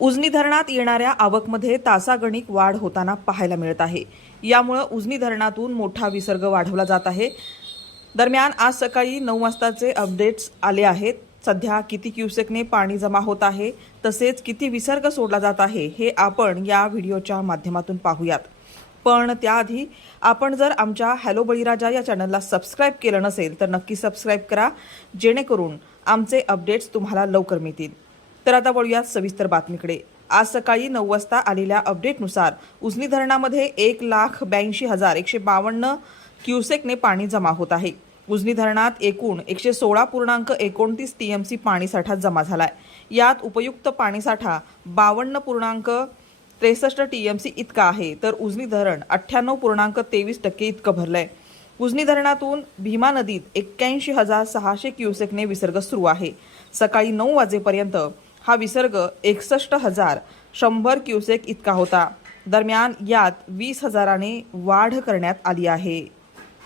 उजनी धरणात येणाऱ्या आवकमध्ये तासागणिक वाढ होताना पाहायला मिळत आहे. यामुळं उजनी धरणातून मोठा विसर्ग वाढवला जात आहे. दरम्यान आज सकाळी नऊ वाजताचे अपडेट्स आले आहेत. सध्या किती क्युसेकने पाणी जमा होत आहे तसेच किती विसर्ग सोडला जात आहे हे आपण या व्हिडिओच्या माध्यमातून पाहूयात. पण त्याआधी आपण जर आमच्या हॅलो बळीराजा या चॅनलला सबस्क्राईब केलं नसेल तर नक्की सबस्क्राईब करा जेणेकरून आमचे अपडेट्स तुम्हाला लवकर मिळतील. तर आता वळूयात सविस्तर बातमीकडे. आज सकाळी नऊ वाजता आलेल्या अपडेटनुसार उजनी धरणामध्ये एक लाख ब्याऐंशी हजार एकशे बावन्न क्युसेकने पाणी जमा होत आहे. उजनी धरणात एकूण एकशे सोळा पूर्णांक एकोणतीस टीएमसी पाणीसाठा जमा झाला आहे यात उपयुक्त पाणीसाठा बावन्न पूर्णांक त्रेसष्ट टीएमसी इतका आहे तर उजनी धरण अठ्ठ्याण्णव पूर्णांक तेवीस टक्के इतकं भरलं आहे उजनी धरणातून भीमा नदीत एक्क्याऐंशी हजार सहाशे क्युसेकने विसर्ग सुरू आहे. सकाळी नऊ वाजेपर्यंत हा विसर्ग एकसष्ट हजार शंभर क्युसेक इतका होता. दरम्यान यात वीस हजाराने वाढ करण्यात आली आहे.